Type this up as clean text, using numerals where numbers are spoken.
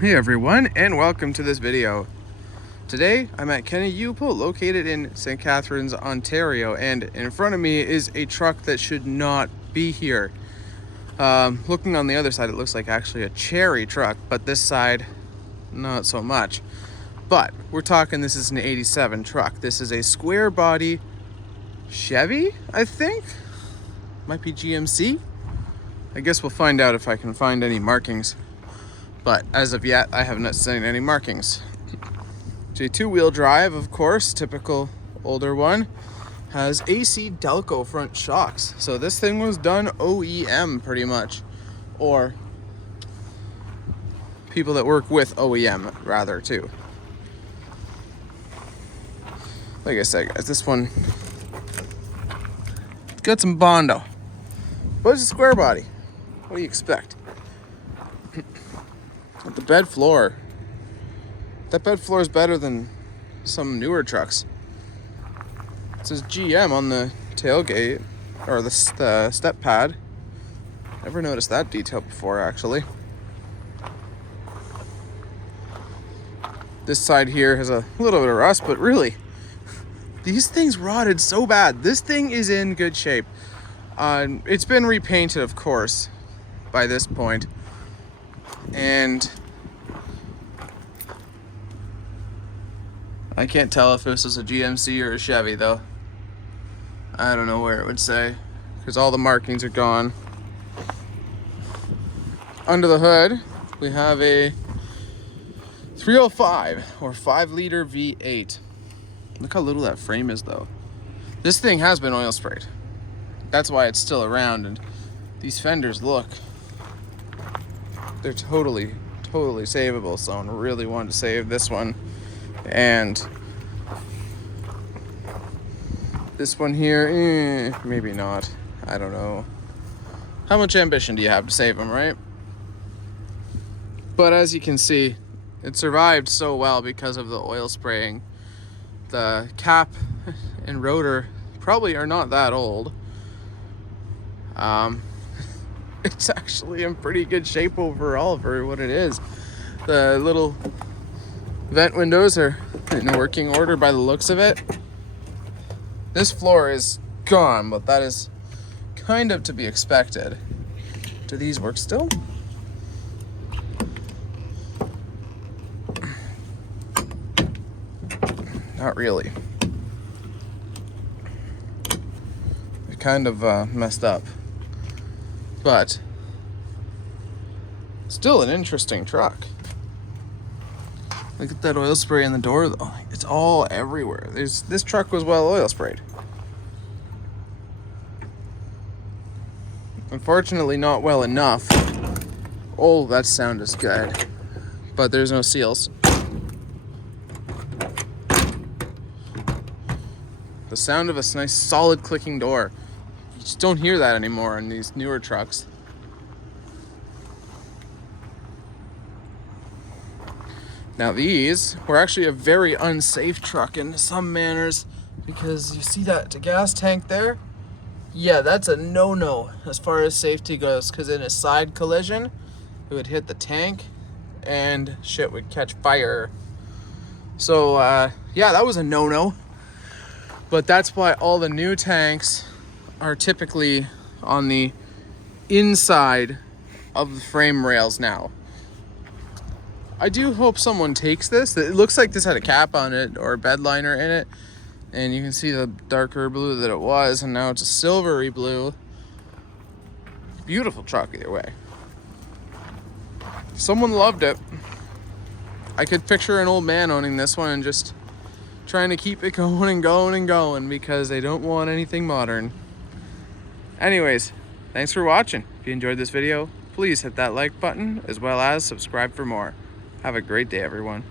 Hey everyone, and welcome to this video. Today I'm at Kenny U-Pull, located in St. Catharines, Ontario, and in front of me is a truck that should not be here. Looking on the other side, it looks like actually a cherry truck, but this side, not so much. But we're talking, this is an 87 truck. This is a square body Chevy, I think? Might be GMC? I guess we'll find out if I can find any markings. But as of yet, I have not seen any markings. It's a two-wheel drive, of course, typical older one. Has AC Delco front shocks. So this thing was done OEM pretty much. Or people that work with OEM, rather, too. Like I said, guys, this one, it's got some Bondo. But it's a square body. What do you expect? With the bed floor, that bed floor is better than some newer trucks. It says GM on the tailgate, or the step pad. Never noticed that detail before, actually. This side here has a little bit of rust, but really, these things rotted so bad. This thing is in good shape. It's been repainted, of course, by this point. And I can't tell if this is a GMC or a Chevy, though. I don't know where it would say, because all the markings are gone. Under the hood, we have a 305 or 5-liter V8. Look how little that frame is, though. This thing has been oil sprayed. That's why it's still around, and these fenders, look. They're totally savable, so I really wanted to save this one. And this one here, maybe not. I don't know. How much ambition do you have to save them, right? But as you can see, it survived so well because of the oil spraying. The cap and rotor probably are not that old. It's actually in pretty good shape overall for what it is. The little vent windows are in working order by the looks of it. This floor is gone, but that is kind of to be expected. Do these work still? Not really. They're kind of messed up. But still an interesting truck. Look at that oil spray in the door, though. It's all everywhere. This truck was well oil sprayed. Unfortunately, not well enough. Oh, that sound is good. But there's no seals. The sound of a nice solid clicking door. You just don't hear that anymore in these newer trucks. Now these were actually a very unsafe truck in some manners, because you see that gas tank there? Yeah, that's a no-no as far as safety goes, because in a side collision, it would hit the tank and shit would catch fire. So yeah, that was a no-no. But that's why all the new tanks are typically on the inside of the frame rails now. I do hope someone takes this. It looks like this had a cap on it or a bed liner in it. And you can see the darker blue that it was, and now it's a silvery blue. Beautiful truck either way. Someone loved it. I could picture an old man owning this one and just trying to keep it going and going and going because they don't want anything modern. Anyways, thanks for watching. If you enjoyed this video, please hit that like button as well as subscribe for more. Have a great day, everyone.